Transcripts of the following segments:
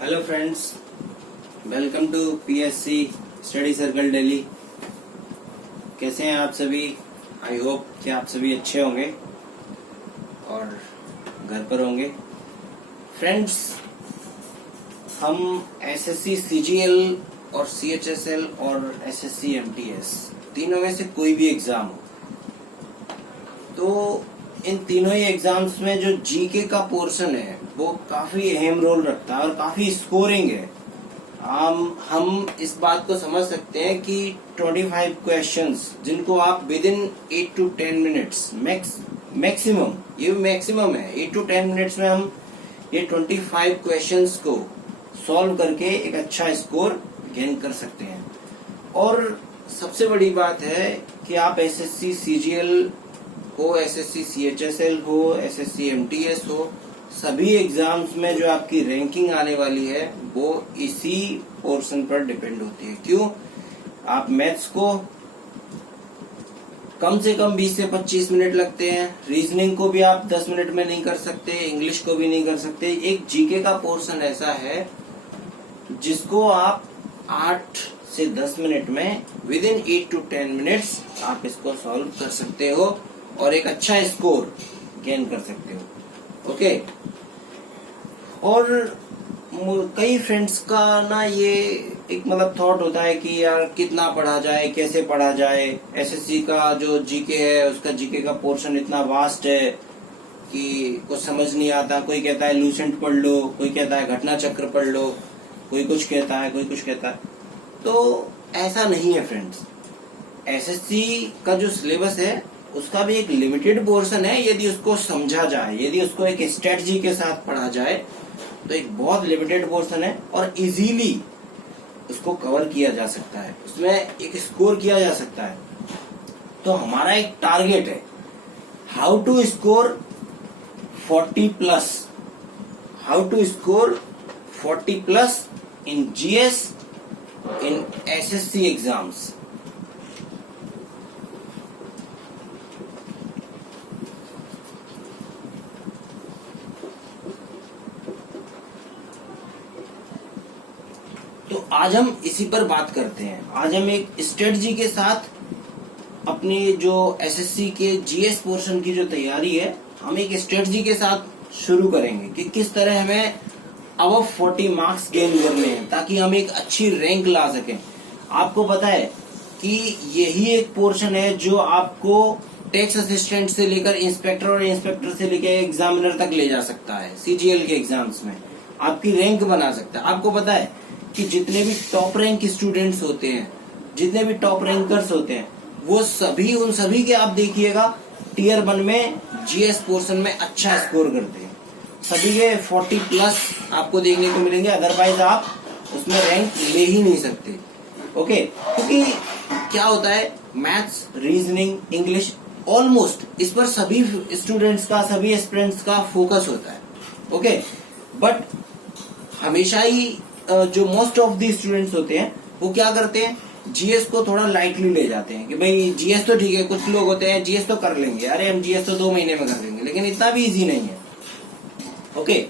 Hello friends, welcome to PSC study circle Delhi. कैसे हैं आप सभी? आई होप कि आप सभी अच्छे होंगे और घर पर होंगे। फ्रेंड्स, हम एसएससी सीजीएल और सीएचएसएल और एसएससी एमटीएस तीनों में से कोई भी एग्जाम हो, तो इन तीनों ही एग्जाम्स में जो जीके का पोर्शन है वो काफी अहम रोल रखता है और काफी स्कोरिंग है। हम इस बात को समझ सकते हैं कि 25 क्वेश्चंस जिनको आप with in 8 to 10 minutes maximum, ये मैक्सिमम है, 8 to 10 मिनट्स में हम ये 25 क्वेश्चंस को सॉल्व करके एक अच्छा स्कोर गेन कर सकते हैं। और सबसे बड़ी बात है कि आप एसएससी सीजीएल हो, एसएससी सीएचएसएल हो, एसएससी एमटीएस हो, सभी एग्जाम्स में जो आपकी रैंकिंग आने वाली है वो इसी पोर्शन पर डिपेंड होती है। क्यों? आप मैथ्स को कम से कम 20 से 25 मिनट लगते हैं, रीजनिंग को भी आप 10 मिनट में नहीं कर सकते, इंग्लिश को भी नहीं कर सकते। एक जीके का पोर्शन ऐसा है जिसको आप 8 से 10 मिनट में विद इन 8 to 10 मिनट्स आप इसको सॉल्व कर सकते हो और एक अच्छा स्कोर गेन कर सकते हो। ओके। और कई फ्रेंड्स का ना ये एक थॉट होता है कि यार कितना पढ़ा जाए, कैसे पढ़ा जाए। एसएससी का जो जीके है उसका जीके का पोर्शन इतना वास्ट है कि कुछ समझ नहीं आता। कोई कहता है लूसेंट पढ़ लो, कोई कहता है घटना चक्र पढ़ लो, कोई कुछ कहता है, कोई कुछ कहता है। तो ऐसा नहीं है फ्रेंड्स। एसएससी का जो सिलेबस है उसका भी एक लिमिटेड पोर्शन है। यदि उसको समझा जाए, यदि उसको एक स्ट्रेटजी के साथ पढ़ा जाए तो एक बहुत लिमिटेड पोर्शन है और इजीली उसको कवर किया जा सकता है, उसमें एक स्कोर किया जा सकता है। तो हमारा एक टारगेट है how to score 40+, how to score 40+ in GS in SSC exams. तो आज हम इसी पर बात करते हैं। आज हम एक स्ट्रेटजी के साथ अपनी जो एसएससी के जीएस पोर्शन की जो तैयारी है, हम एक स्ट्रेटजी के साथ शुरू करेंगे कि किस तरह हमें अबव 40 मार्क्स गेन करने हैं ताकि हम एक अच्छी रैंक ला सकें। आपको पता है कि यही एक पोर्शन है जो आपको टैक्स असिस्टेंट से लेकर इंस्पेक्टर और इंस्पेक्टर से लेकर एग्जामिनर तक ले जा सकता है। सीजीएल के एग्जाम्स में आपकी रैंक बना सकता है। आपको पता है कि जितने भी टॉप रैंक स्टूडेंट्स होते हैं, जितने भी टॉप रैंकर्स होते हैं, वो सभी उन सभी के आप देखिएगा टियर 1 में जीएस पोर्शन में अच्छा स्कोर करते हैं। सभी के 40+ आपको देखने को मिलेंगे, अदरवाइज आप उसमें रैंक ले ही नहीं सकते। ओके। क्योंकि क्या होता है, मैथ्स, रीजनिंग, इंग्लिश, ऑलमोस्ट इस पर सभी स्टूडेंट्स का, सभी एस्पिरेंट्स का फोकस होता है। ओके। बट हमेशा ही जो मोस्ट ऑफ दी स्टूडेंट्स होते हैं वो क्या करते हैं, जीएस को थोड़ा लाइटली ले जाते हैं कि भाई जीएस तो ठीक है। कुछ लोग होते हैं जीएस तो कर लेंगे, अरे हम जीएस तो 2 महीने में कर लेंगे, लेकिन इतना भी इजी नहीं है। ओके।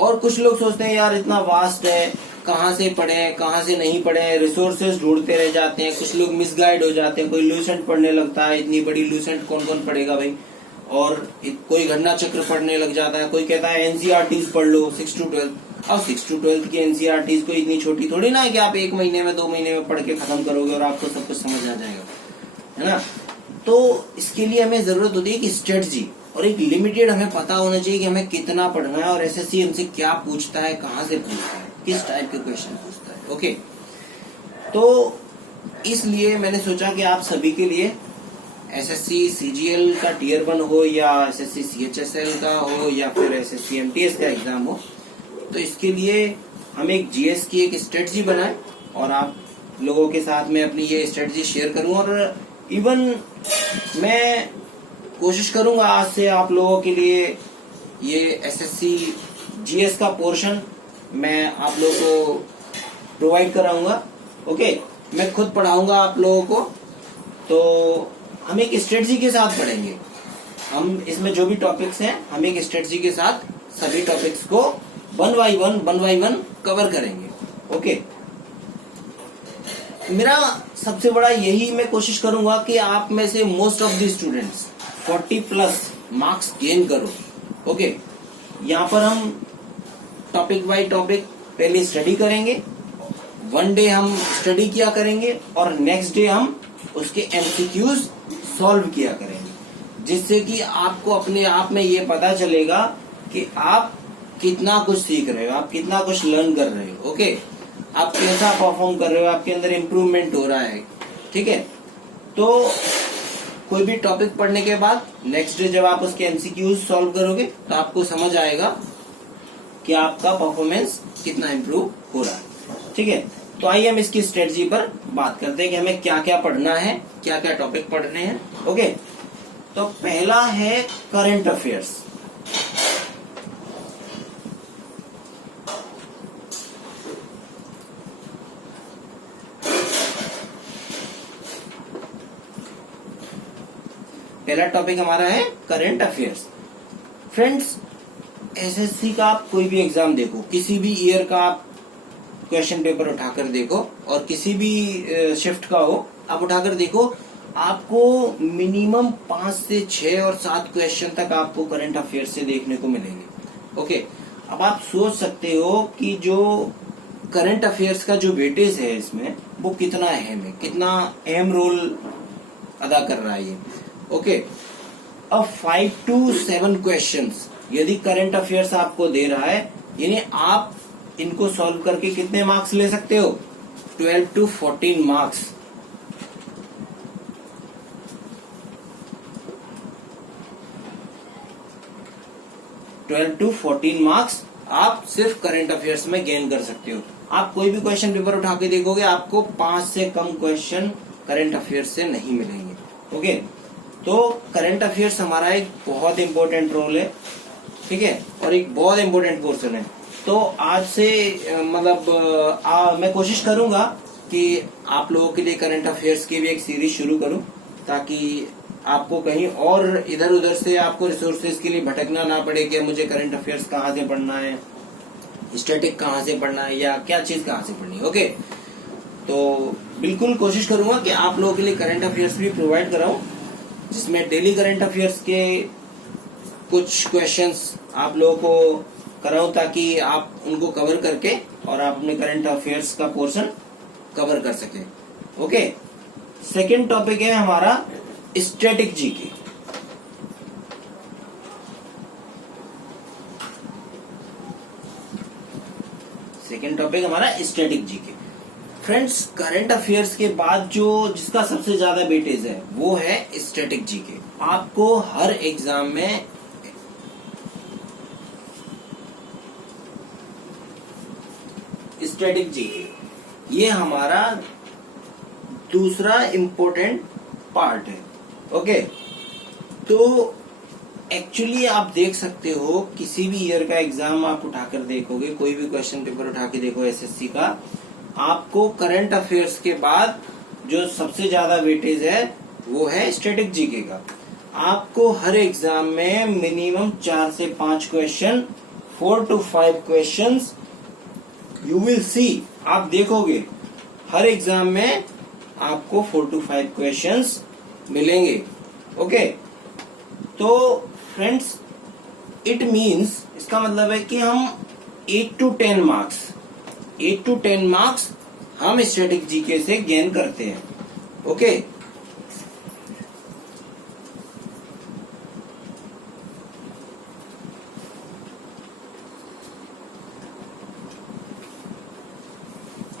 और कुछ लोग सोचते हैं यार इतना वास्ट है, कहाँ से पढ़े, कहाँ से नहीं पढ़े, रिसोर्सेज ढूंढते रह जाते हैं। कुछ लोग मिसगाइड हो जाते हैं, कोई लूसेंट पढ़ने लगता है, इतनी बड़ी लूसेंट कौन कौन पढ़ेगा भाई, और कोई घटना चक्र पढ़ने लग जाता है। कोई कहता है एनसीईआरटीज पढ़ लो 6 to 12। और 6 to 12 की एनसीईआरटीज को इतनी छोटी थोड़ी ना है कि आप 1 महीने में 2 महीने में पढ़ के खत्म करोगे और आपको सब कुछ समझ आ जाएगा, है ना। तो इसके लिए हमें जरूरत होती है कि स्ट्रेटजी और एक लिमिटेड हमें पता होना चाहिए कि हमें कितना पढ़ना है और एसएससी हमसे क्या पूछता है, कहाँ से पूछता है, किस टाइप के क्वेश्चन पूछता है। ओके। तो इसलिए मैंने सोचा कि आप सभी के लिए एसएससी सीजीएल का टियर 1 हो या एसएससी सीएचएसएल का हो या फिर एसएससी एमटीएस का एग्जाम हो, तो इसके लिए हम एक जीएस की एक स्ट्रेटजी बनाए और आप लोगों के साथ में अपनी ये स्ट्रेटजी शेयर करूं। और इवन मैं कोशिश करूंगा आज से आप लोगों के लिए ये एसएससी जीएस का पोर्शन मैं आप लोगों को प्रोवाइड कराऊंगा। ओके। मैं खुद पढ़ाऊंगा आप लोगों को। तो हम एक स्ट्रेटजी के साथ पढ़ेंगे। हम इसमें जो भी टॉपिक्स हैं हम एक स्ट्रेटजी के साथ सभी टॉपिक्स को वन बाई वन कवर करेंगे। ओके, मेरा सबसे बड़ा यही मैं कोशिश करूंगा कि आप में से most of the students 40 plus marks gain करो। ओके, यहाँ पर हम टॉपिक बाय टॉपिक पहले स्टडी करेंगे, वन डे हम स्टडी किया करेंगे और नेक्स्ट डे हम उसके एमसीक्यूज सॉल्व किया करेंगे, जिससे कि आपको अपने आप में ये पता चलेगा कि आप कितना कुछ सीख रहे हो, आप कितना कुछ लर्न कर रहे हो। ओके, आप कैसा परफॉर्म कर रहे हो, आपके अंदर इम्प्रूवमेंट हो रहा है। ठीक है, तो कोई भी टॉपिक पढ़ने के बाद नेक्स्ट डे जब आप उसके एमसीक्यूज सॉल्व करोगे तो आपको समझ आएगा कि आपका परफॉर्मेंस कितना इम्प्रूव हो रहा है। ठीक है, तो आइए हम इसकी स्ट्रेटजी पर बात करते हैं कि हमें क्या क्या पढ़ना है, क्या क्या टॉपिक पढ़ने हैं। ओके, तो पहला है करंट अफेयर्स। पहला टॉपिक हमारा है करंट अफेयर्स। फ्रेंड्स, एसएससी का आप कोई भी एग्जाम देखो, किसी भी ईयर का आप क्वेश्चन पेपर उठाकर देखो और किसी भी शिफ्ट का हो आप उठाकर देखो, आपको मिनिमम 5 से 6 और 7 क्वेश्चन तक आपको करंट अफेयर्स से देखने को मिलेंगे। ओके, अब आप सोच सकते हो कि जो करंट अफेयर्स का जो वेटेज है इसमें वो कितना अहम है, कितना अहम रोल अदा कर रहा है ये। ओके, अब 5 to 7 क्वेश्चंस यदि करंट अफेयर्स आपको दे रहा है, यानी आप इनको सॉल्व करके कितने मार्क्स ले सकते हो? 12 to 14 मार्क्स। मार्क्स आप सिर्फ करंट अफेयर्स में गेन कर सकते हो। आप कोई भी क्वेश्चन पेपर उठा के देखोगे, आपको 5 से कम क्वेश्चन करंट अफेयर्स से नहीं मिलेंगे। ओके, तो करंट अफेयर्स हमारा एक बहुत इंपॉर्टेंट रोल है। ठीक है, और एक बहुत इंपॉर्टेंट पोर्शन है। तो आज से मैं कोशिश करूंगा कि आप लोगों के लिए करंट अफेयर्स की भी एक सीरीज शुरू करूं, ताकि आपको कहीं और इधर उधर से आपको रिसोर्सेज के लिए भटकना ना पड़े कि मुझे करंट अफेयर्स कहाँ से पढ़ना है, स्टैटिक कहाँ से पढ़ना है, या क्या चीज कहाँ से पढ़नी है। ओके, तो बिल्कुल कोशिश करूंगा कि आप लोगों के लिए करंट अफेयर्स भी प्रोवाइड कराऊं, जिसमें डेली करंट अफेयर्स के कुछ क्वेश्चंस आप लोगों को कराऊं, ताकि आप उनको कवर करके और आप अपने करंट अफेयर्स का पोर्शन कवर कर सके। ओके, सेकंड टॉपिक है हमारा स्टैटिक जीके। सेकंड टॉपिक हमारा static GK. Friends, current affairs के बाद जिसका सबसे ज्यादा वेटेज है वो है स्टैटिक जीके। आपको हर एग्जाम में स्टैटिक जीके ये हमारा दूसरा इम्पोर्टेंट पार्ट है। ओके, तो एक्चुअली आप देख सकते हो, किसी भी ईयर का एग्जाम आप उठाकर देखोगे, कोई भी क्वेश्चन पेपर उठा के देखो एसएससी का, आपको करंट अफेयर्स के बाद जो सबसे ज्यादा वेटेज है वो है स्टैटिक जीके का। आपको हर एग्जाम में मिनिमम 4 से 5 question, 4 to 5 questions you will see, आप देखोगे हर एग्जाम में आपको 4 to 5 क्वेश्चंस मिलेंगे। ओके, तो फ्रेंड्स, इट मीन्स, इसका मतलब है कि हम 8 to 10 मार्क्स हम स्टैटिक जीके से गेन करते हैं। ओके,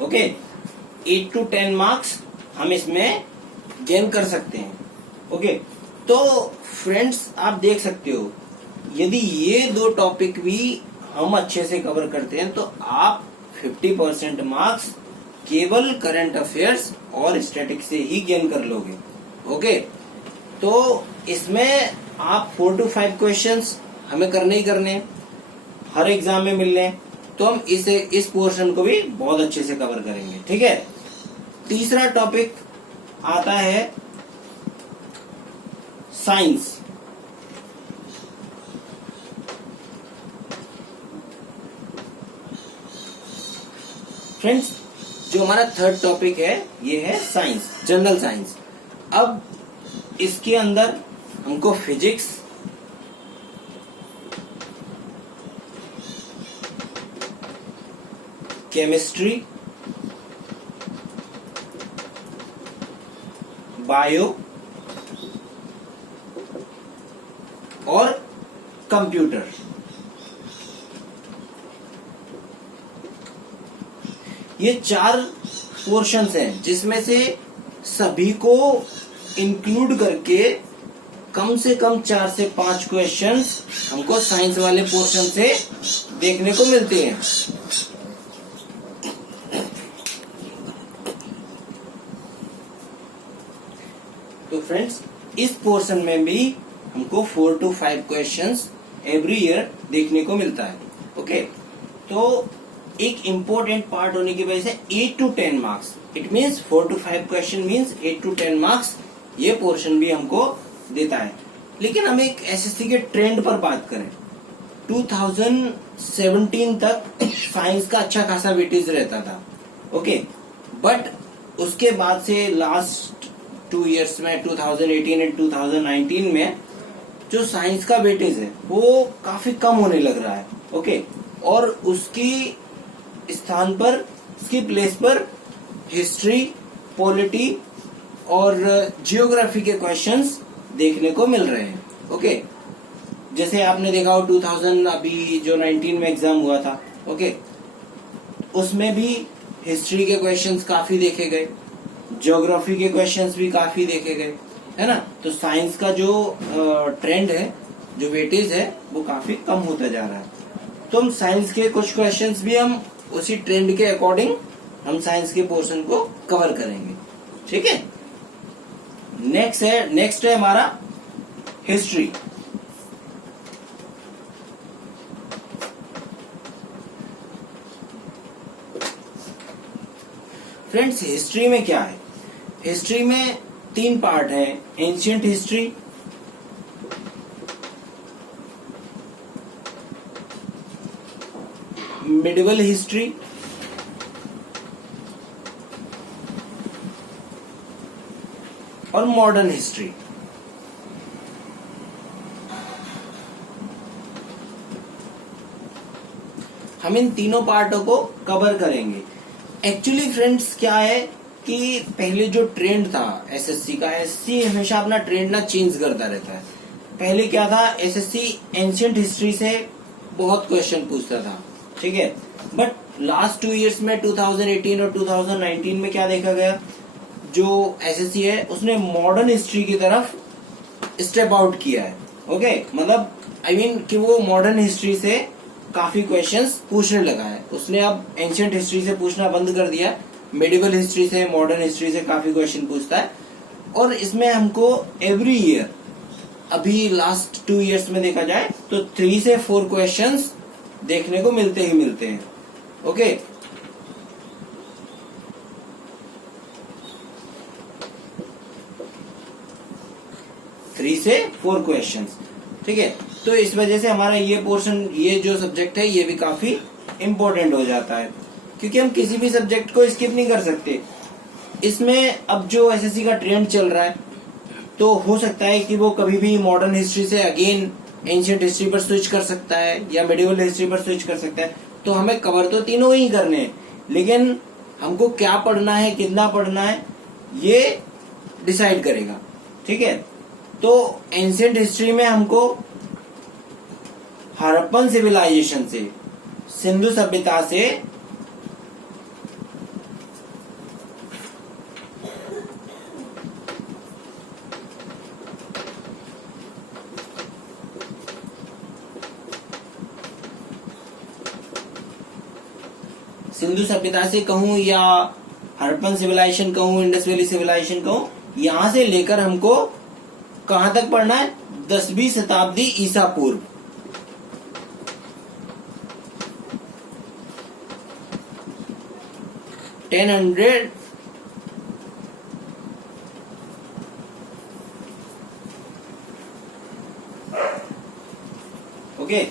ओके, 8 to 10 मार्क्स हम इसमें गेन कर सकते हैं। ओके, तो फ्रेंड्स, आप देख सकते हो, यदि ये 2 टॉपिक भी हम अच्छे से कवर करते हैं तो आप 50% मार्क्स केवल करंट अफेयर्स और स्टैटिक से ही गेन कर लोगे। ओके, तो इसमें आप 4 to 5 क्वेश्चंस हमें करने ही करने, हर एग्जाम में मिल रहे हैं, तो हम इस पोर्शन को भी बहुत अच्छे से कवर करेंगे। ठीक है, तीसरा टॉपिक आता है साइंस। फ्रेंड्स, जो हमारा थर्ड टॉपिक है ये है साइंस, जनरल साइंस। अब इसके अंदर हमको फिजिक्स, केमिस्ट्री, बायो और कंप्यूटर, ये 4 पोर्शंस हैं जिसमें से सभी को इंक्लूड करके कम से कम 4 से 5 क्वेश्चंस हमको साइंस वाले पोर्शन से देखने को मिलते हैं। तो फ्रेंड्स, इस पोर्शन में भी हमको 4 to 5 क्वेश्चंस एवरी ईयर देखने को मिलता है। ओके, तो एक इम्पोर्टेंट पार्ट होने की वजह से 8 to 10 marks, it means 4 to 5 question means 8 to 10 marks, ये पोर्शन भी हमको देता है। लेकिन हम एक एसएससी के ट्रेंड पर बात करें, 2017 तक साइंस का अच्छा खासा वेटेज रहता था। ओके, बट उसके बाद से लास्ट 2 इयर्स में 2018 और 2019 में जो साइंस का वेटेज है वो काफी कम होने लग रहा है। ओके, और उसकी स्थान पर, उसकी प्लेस पर हिस्ट्री, पॉलिटी और जियोग्राफी के क्वेश्चंस देखने को मिल रहे हैं। ओके, जैसे आपने देखा हो 2000 अभी जो 19 में एग्जाम हुआ था, ओके, उसमें भी हिस्ट्री के क्वेश्चंस काफी देखे गए, ज्योग्राफी के क्वेश्चंस भी काफी देखे गए, है ना। तो साइंस का जो ट्रेंड है, जो वेटेज है, वो काफी कम होता जा रहा है। तो हम साइंस के कुछ क्वेश्चंस भी हम उसी ट्रेंड के अकॉर्डिंग हम साइंस के पोर्शन को कवर करेंगे, ठीक है। नेक्स्ट है हमारा हिस्ट्री। फ्रेंड्स, हिस्ट्री में क्या है? हिस्ट्री में 3 पार्ट है, एंशिएंट हिस्ट्री, मिडिवल हिस्ट्री और मॉडर्न हिस्ट्री। हम इन तीनों पार्टों को कवर करेंगे। एक्चुअली फ्रेंड्स, क्या है कि पहले जो ट्रेंड था एसएससी का, एसएससी हमेशा अपना ट्रेंड ना चेंज करता रहता है। पहले क्या था, एसएससी एंशिएंट हिस्ट्री से बहुत क्वेश्चन पूछता था, ठीक है। बट लास्ट 2 इयर्स में 2018 और 2019 में क्या देखा गया, जो एसएससी है उसने मॉडर्न हिस्ट्री की तरफ स्टेप आउट किया है। ओके, मतलब आई मीन कि वो मॉडर्न हिस्ट्री से काफी क्वेश्चंस पूछने लगा है। उसने अब एंशिएंट हिस्ट्री से पूछना बंद कर दिया, मेडिवल हिस्ट्री से, मॉडर्न हिस्ट्री से काफी क्वेश्चन पूछता है। और इसमें हमको एवरी ईयर, अभी लास्ट 2 इयर्स में देखा जाए तो 3 से 4 क्वेश्चंस देखने को मिलते ही मिलते हैं। ओके, थ्री से 4 क्वेश्चंस, ठीक है। तो इस वजह से हमारा ये पोर्शन, ये जो सब्जेक्ट है, ये भी काफी इम्पोर्टेंट हो जाता है, क्योंकि हम किसी भी सब्जेक्ट को स्किप नहीं कर सकते। इसमें अब जो एसएससी का ट्रेंड चल रहा है, तो हो सकता है कि वो कभी भी मॉडर्न हिस्ट्री से अगेन एंशिएंट हिस्ट्री पर स्विच कर सकता है या मेडिवल हिस्ट्री पर स्विच कर सकता है। तो हमें कवर तो तीनों ही करने हैं, लेकिन हमको क्या पढ़ना है, कितना पढ़ना है, ये डिसाइड करेगा, ठीक है। तो एंशिएंट हिस्ट्री में हमको हड़प्पन सिविलाइजेशन से, सिंधु सभ्यता से कहूं या हड़प्पन सिविलाइजेशन कहूं, इंडस वैली सिविलाइजेशन कहूं, यहां से लेकर हमको कहां तक पढ़ना है, 10वीं शताब्दी ईसा पूर्व। ओके,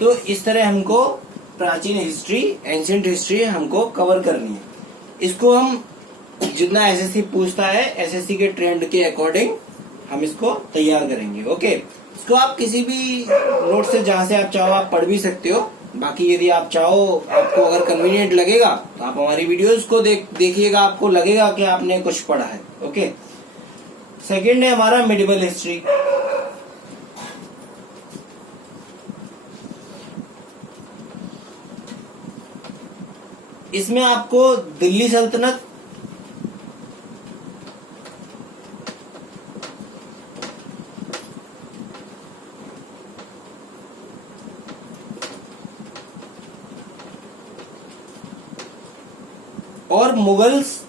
तो इस तरह हमको प्राचीन हिस्ट्री, एंशिएंट हिस्ट्री हमको कवर करनी है। इसको हम जितना एसएससी पूछता है, एसएससी के ट्रेंड के अकॉर्डिंग हम इसको तैयार करेंगे। ओके, इसको आप किसी भी नोट से जहां से आप चाहो आप पढ़ भी सकते हो। बाकी यदि आप चाहो, आपको अगर कन्वीनियंट लगेगा तो आप हमारी वीडियोस को देखिएगा, आपको लगेगा कि आपने कुछ पढ़ा है। ओके, सेकंड है हमारा मिडिवल हिस्ट्री। इसमें आपको दिल्ली सल्तनत, और मुगल्स,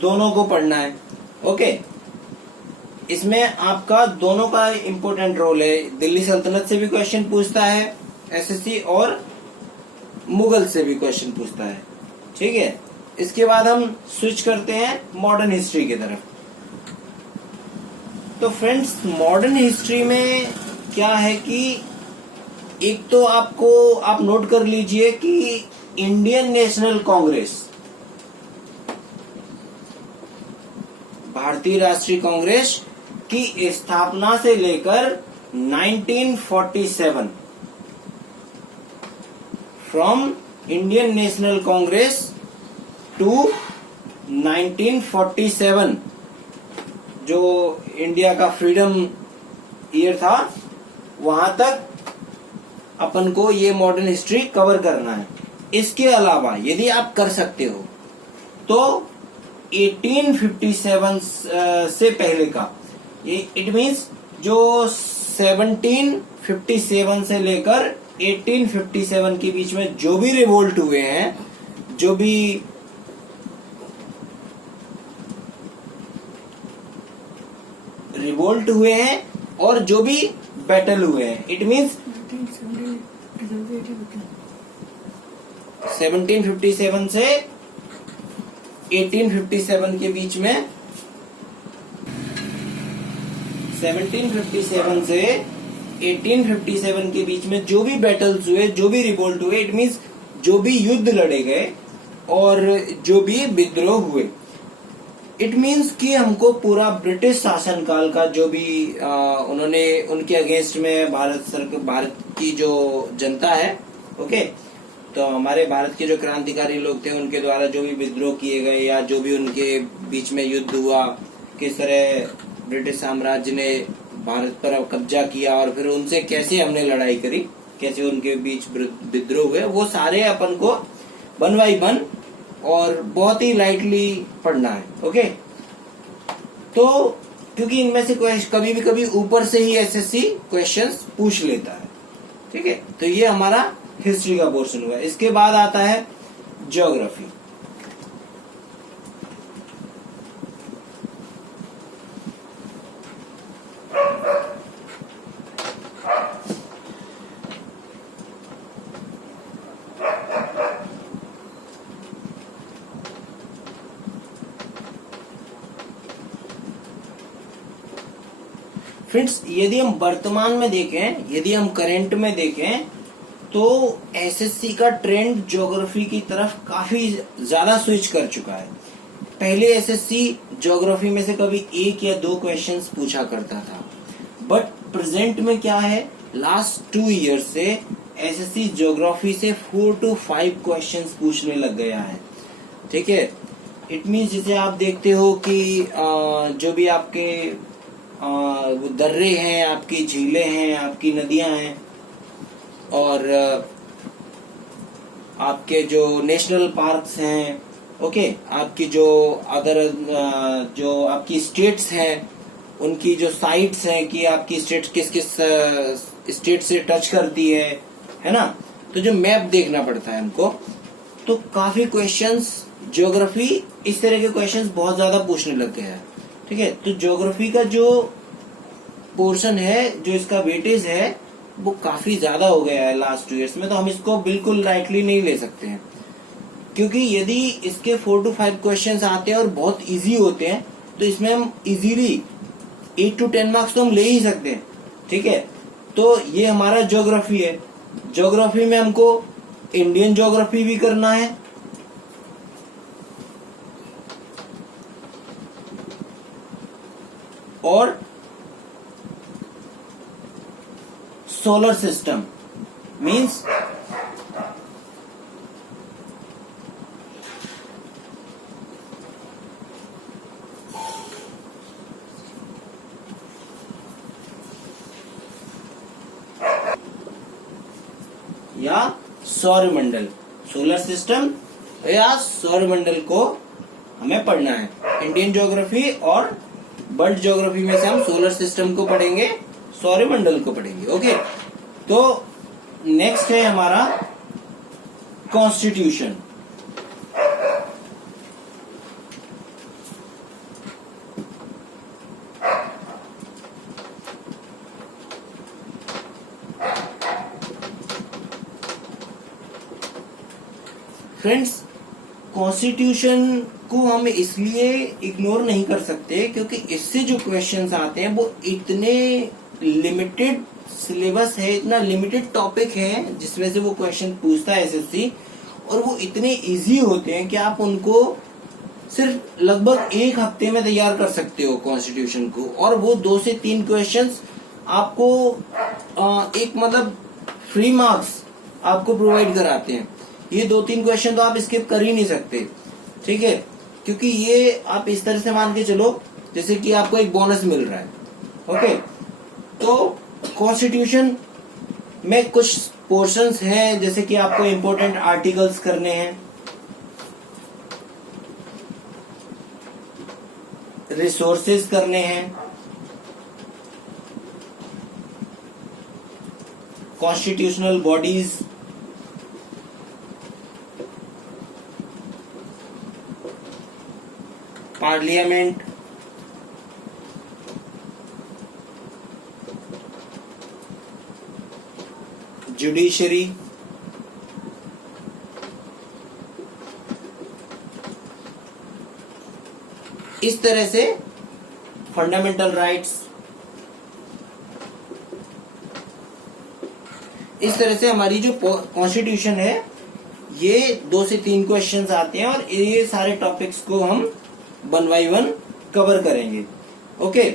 दोनों को पढ़ना है। ओके, इसमें आपका दोनों का इंपॉर्टेंट रोल है। दिल्ली सल्तनत से भी क्वेश्चन पूछता है एसएससी, और मुगल से भी क्वेश्चन पूछता है। ठीक है, इसके बाद हम स्विच करते हैं मॉडर्न हिस्ट्री की तरफ। तो फ्रेंड्स, मॉडर्न हिस्ट्री में क्या है कि एक तो आपको आप नोट कर लीजिए कि इंडियन नेशनल कांग्रेस, भारतीय राष्ट्रीय कांग्रेस की स्थापना से लेकर 1947, from Indian National Congress to 1947, जो इंडिया का फ्रीडम ईयर था, वहां तक अपन को ये मॉडर्न हिस्ट्री कवर करना है। इसके अलावा यदि आप कर सकते हो तो 1857 से पहले का, इट मीन्स जो 1757 से लेकर 1857 के बीच में जो भी रिवोल्ट हुए हैं, जो भी रिवोल्ट हुए हैं और जो भी बैटल हुए हैं, इट मीन्स 1757 से 1857 के बीच में, 1757 से 1857 के बीच में जो भी बैटल्स हुए, जो भी रिवोल्ट हुए, इट मीन्स जो भी युद्ध लड़े गए और जो भी विद्रोह हुए, इट मीन्स कि हमको पूरा ब्रिटिश शासनकाल का जो भी उन्होंने उनके अगेंस्ट में भारत की जो जनता है, ओके, तो हमारे भारत के जो क्रांतिकारी लोग थे उनके द्वारा जो भी विद्रोह किए गए या जो भी उनके बीच में युद्ध हुआ, किस तरह ब्रिटिश साम्राज्य ने भारत पर कब्जा किया और फिर उनसे कैसे हमने लड़ाई करी, कैसे उनके बीच विद्रोह हुए, वो सारे अपन को वन बाई वन और बहुत ही लाइटली पढ़ना है। ओके, तो क्योंकि इनमें से कभी ऊपर से ही एसएससी क्वेश्चंस पूछ लेता है। ठीक है, तो ये हमारा हिस्ट्री का पोर्शन हुआ। इसके बाद आता है ज्योग्राफी। फ्रेंड्स, यदि हम वर्तमान में देखें, यदि हम करंट में देखें, तो एसएससी का ट्रेंड ज्योग्राफी की तरफ काफी ज्यादा स्विच कर चुका है। पहले एसएससी ज्योग्राफी में से कभी 1 या 2 क्वेश्चंस पूछा करता था, बट प्रेजेंट में क्या है, लास्ट 2 ईयर से एसएससी ज्योग्राफी से 4 to 5 क्वेश्चंस पूछने लग गया है। ठीक है, इट मीन्स जैसे आप देखते हो कि जो भी आपके दर्रे हैं, आपकी झीलें हैं, आपकी नदियां हैं, और आपके जो नेशनल पार्क्स हैं, ओके, आपकी जो अदर जो आपकी स्टेट्स हैं, उनकी जो साइट्स हैं कि आपकी स्टेट किस किस स्टेट से टच करती है ना, तो जो मैप देखना पड़ता है हमको। तो काफी क्वेश्चंस ज्योग्राफी, इस तरह के क्वेश्चंस बहुत ज्यादा पूछने लग गया है। ठीक है, तो ज्योग्राफी का जो पोर्शन है, जो इसका वेटेज है, वो काफी ज्यादा हो गया है लास्ट 2 ईयर्स में। तो हम इसको बिल्कुल लाइटली नहीं ले सकते हैं, क्योंकि यदि इसके 4 to 5 क्वेश्चंस आते हैं और बहुत इजी होते हैं, तो इसमें हम इजीली 8 to 10 मार्क्स तो हम ले ही सकते हैं। ठीक है, तो ये हमारा ज्योग्राफी है। ज्योग्राफी में हमको इंडियन ज्योग्राफी भी करना है और सोलर सिस्टम मींस या सौरमंडल, सोलर सिस्टम या सौरमंडल को हमें पढ़ना है। इंडियन ज्योग्राफी और वर्ल्ड ज्योग्राफी में से हम सोलर सिस्टम को पढ़ेंगे, सौरमंडल को पढ़ेंगे। ओके, तो नेक्स्ट है हमारा कॉन्स्टिट्यूशन। फ्रेंड्स, कॉन्स्टिट्यूशन को हम इसलिए इग्नोर नहीं कर सकते क्योंकि इससे जो क्वेश्चंस आते हैं वो इतने लिमिटेड सिलेबस है, इतना लिमिटेड टॉपिक है जिसमें से वो क्वेश्चन पूछता है एसएससी, और वो इतने इजी होते हैं कि आप उनको सिर्फ लगभग 1 हफ्ते में तैयार कर सकते हो कॉन्स्टिट्यूशन को। और वो 2 से 3 क्वेश्चंस आपको एक मतलब फ्री मार्क्स आपको प्रोवाइड कराते हैं। ये 2-3 क्वेश्चन तो आप स्किप कर ही नहीं सकते। ठीक है, क्योंकि ये आप इस तरह से मान के चलो जैसे कि आपको एक बोनस मिल रहा है। ओके, तो कॉन्स्टिट्यूशन में कुछ पोर्शंस हैं जैसे कि आपको इंपॉर्टेंट आर्टिकल्स करने हैं, रिसोर्सेज करने हैं, कॉन्स्टिट्यूशनल बॉडीज, पार्लियामेंट, जुडिशरी, इस तरह से फंडामेंटल राइट्स, इस तरह से हमारी जो कॉन्स्टिट्यूशन है ये 2 से 3 क्वेश्चंस आते हैं और ये सारे टॉपिक्स को हम 1 by 1 कवर करेंगे। ओके,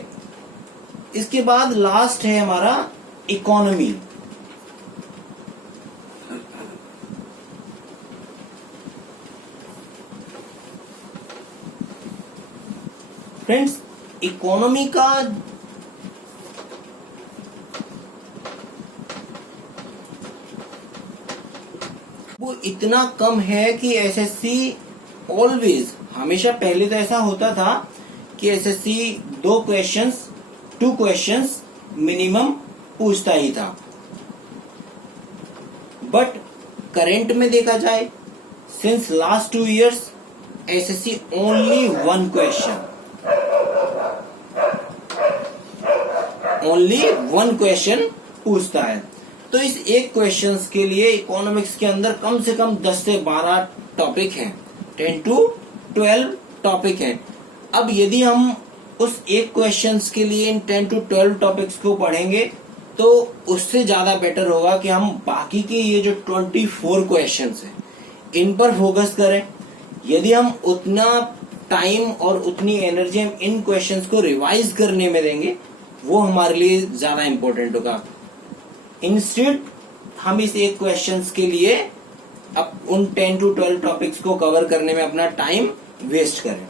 इसके बाद लास्ट है हमारा इकोनॉमी। फ्रेंड्स, इकोनॉमी का वो इतना कम है कि एसएससी ऑलवेज, हमेशा पहले तो ऐसा होता था कि एसएससी 2 क्वेश्चंस मिनिमम पूछता ही था, बट करंट में देखा जाए since last 2 years SSC only 1 question पूछता है। तो इस एक क्वेश्चन के लिए इकोनॉमिक्स के अंदर कम से कम 10 से 12 टॉपिक हैं, 10 to 12 टॉपिक हैं। अब यदि हम उस एक क्वेश्चन के लिए इन 10 to 12 टॉपिक्स को पढ़ेंगे तो उससे ज्यादा बेटर होगा कि हम बाकी के ये जो 24 क्वेश्चंस हैं इन पर फोकस करें। यदि हम उतना टाइम और उतनी एनर्जी हम इन क्वेश्चंस को रिवाइज करने में देंगे वो हमारे लिए ज्यादा इंपॉर्टेंट होगा। इंस्टेड हम इस एक क्वेश्चंस के लिए अब उन 10 to 12 टॉपिक्स को कवर करने में अपना टाइम वेस्ट करें।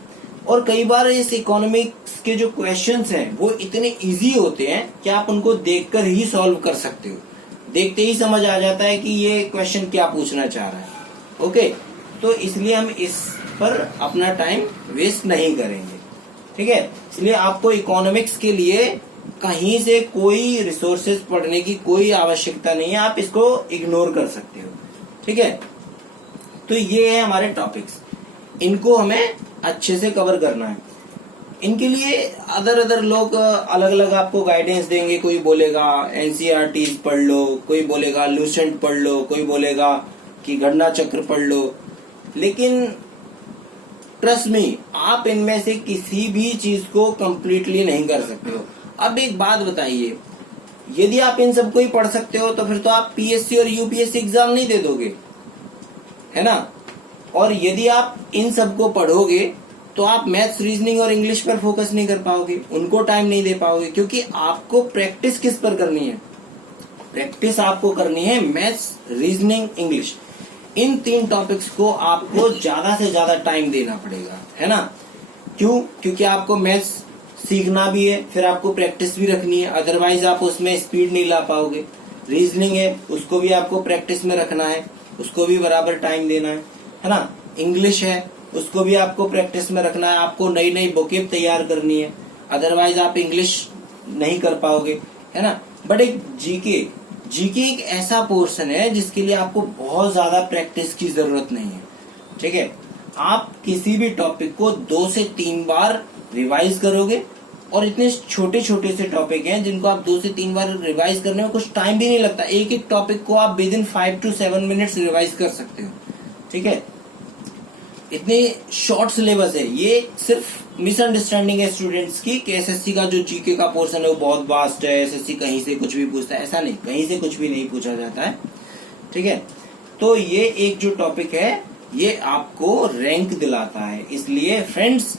और कई बार इस इकोनॉमिक्स के जो क्वेश्चंस हैं वो इतने इजी होते हैं कि आप उनको देखकर ही सॉल्व कर सकते हो, देखते ही समझ आ जाता है कि ये क्वेश्चन क्या पूछना चाह रहा है। ओके, तो इसलिए हम इस पर अपना टाइम वेस्ट नहीं करेंगे। ठीक है, इसलिए आपको इकोनॉमिक्स के लिए कहीं से कोई रिसोर्सेज पढ़ने की कोई आवश्यकता नहीं है, आप इसको इग्नोर कर सकते हो। ठीक है, तो ये है हमारे टॉपिक्स, इनको हमें अच्छे से कवर करना है। इनके लिए अदर लोग अलग अलग आपको गाइडेंस देंगे। कोई बोलेगा एनसीईआरटी पढ़ लो, कोई बोलेगा लूसेंट पढ़ लो, कोई बोलेगा कि गणना चक्र पढ़ लो। लेकिन ट्रस्ट मी, आप इनमें से किसी भी चीज को कंप्लीटली नहीं कर सकते हो। अब एक बात बताइए, यदि आप इन सबको ही पढ़ सकते हो तो फिर तो आप पीएससी और यूपीएससी एग्जाम नहीं दे दोगे, है ना। और यदि आप इन सबको पढ़ोगे तो आप मैथ्स, रीजनिंग और इंग्लिश पर फोकस नहीं कर पाओगे, उनको टाइम नहीं दे पाओगे, क्योंकि आपको प्रैक्टिस किस पर करनी है? प्रैक्टिस आपको करनी है मैथ्स, रीजनिंग, इंग्लिश। इन 3 टॉपिक्स को आपको ज्यादा से ज्यादा टाइम देना पड़ेगा, है ना। क्यों? क्योंकि आपको मैथ्स सीखना भी है, फिर आपको प्रैक्टिस भी रखनी है, अदरवाइज आप उसमें स्पीड नहीं ला पाओगे। रीजनिंग है, उसको भी आपको प्रैक्टिस में रखना है, उसको भी बराबर टाइम देना है ना। इंग्लिश है, उसको भी आपको प्रैक्टिस में रखना है, आपको नई नई बुकें तैयार करनी है, अदरवाइज आप इंग्लिश नहीं कर पाओगे, है ना। बट एक जीके एक ऐसा पोर्शन है जिसके लिए आपको बहुत ज्यादा प्रैक्टिस की जरूरत नहीं है, ठीक है। आप किसी भी टॉपिक को 2 से 3 बार रिवाइज करोगे, और इतने छोटे छोटे से टॉपिक हैं जिनको आप 2 से 3 बार रिवाइज करने में कुछ टाइम भी नहीं लगता। एक एक टॉपिक को आप with in 5 to 7 minutes revise कर सकते हो, ठीक है। इतने शॉर्ट सिलेबस है। ये सिर्फ मिसअंडरस्टैंडिंग है स्टूडेंट्स की कि एसएससी का जो जीके का पोर्शन है वो बहुत वास्ट है, एसएससी कहीं से कुछ भी पूछता है। ऐसा नहीं, कहीं से कुछ भी नहीं पूछा जाता है, ठीक है। तो ये एक जो टॉपिक है ये आपको रैंक दिलाता है, इसलिए फ्रेंड्स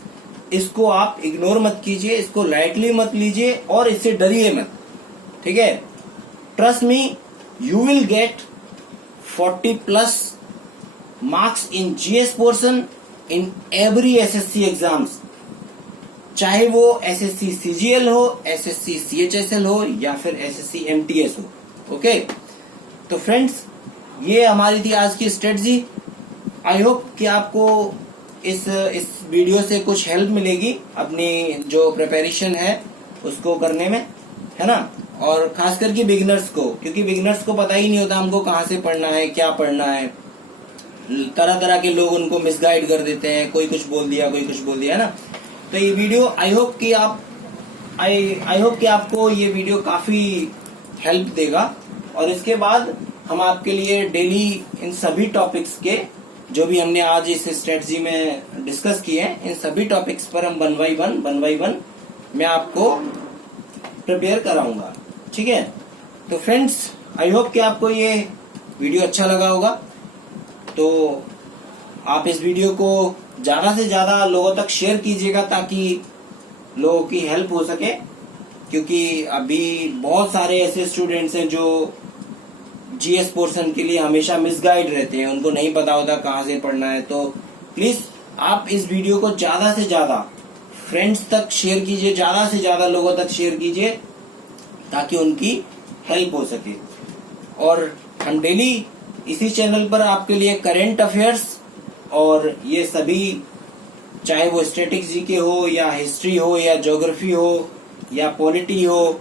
इसको आप इग्नोर मत कीजिए, इसको लाइटली मत लीजिए और इससे डरिए मत, ठीक है। Trust me, you will get 40+ marks in GS portion in every SSC exams, चाहे वो एसएससी सीजीएल हो, एसएससी सीएचएसएल हो या फिर एसएससी एमटीएस हो। ओके, तो फ्रेंड्स ये हमारी थी आज की स्ट्रेटजी। आई होप कि आपको इस वीडियो से कुछ हेल्प मिलेगी अपनी जो प्रिपरेशन है उसको करने में, है ना। और खास करके बिगिनर्स को, क्योंकि बिगिनर्स को पता ही नहीं होता हमको कहाँ से पढ़ना है, क्या पढ़ना है। तरह तरह के लोग उनको मिसगाइड कर देते हैं, कोई कुछ बोल दिया, कोई कुछ बोल दिया, है ना। तो ये वीडियो आई होप कि आपको ये वीडियो काफी हेल्प देगा। और इसके बाद हम आपके लिए डेली इन सभी टॉपिक्स के जो भी हमने आज इस स्ट्रेटजी में डिस्कस किए हैं, इन सभी टॉपिक्स पर हम वन बाई वन मैं आपको प्रिपेयर कराऊंगा, ठीक है। तो फ्रेंड्स आई होप कि आपको ये वीडियो अच्छा लगा होगा। तो आप इस वीडियो को ज्यादा से ज्यादा लोगों तक शेयर कीजिएगा ताकि लोगों की हेल्प हो सके, क्योंकि अभी बहुत सारे ऐसे स्टूडेंट्स हैं जो जीएस पोर्शन के लिए हमेशा मिसगाइड रहते हैं, उनको नहीं पता होता कहाँ से पढ़ना है। तो प्लीज आप इस वीडियो को ज्यादा से ज्यादा फ्रेंड्स तक शेयर कीजिए, ज्यादा से ज्यादा लोगों तक शेयर कीजिए ताकि उनकी हेल्प हो सके। और हम डेली इसी चैनल पर आपके लिए करंट अफेयर्स और ये सभी, चाहे वो स्टैटिक जीके हो या हिस्ट्री हो या ज्योग्राफी हो या पॉलिटी हो,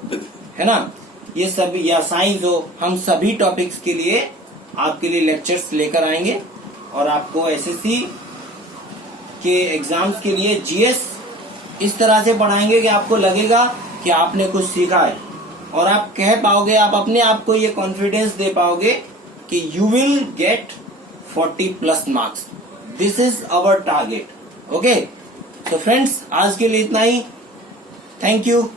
है ना, ये सब, या साइंस हो, हम सभी टॉपिक्स के लिए आपके लिए लेक्चर्स लेकर आएंगे और आपको एसएससी के एग्जाम्स के लिए जीएस इस तरह से पढ़ाएंगे कि आपको लगेगा कि आपने कुछ सीखा है और आप कह पाओगे, आप अपने आप को ये कॉन्फिडेंस दे पाओगे कि you will get 40+ marks. This is our target. Okay, तो फ्रेंड्स आज के लिए इतना ही। Thank you.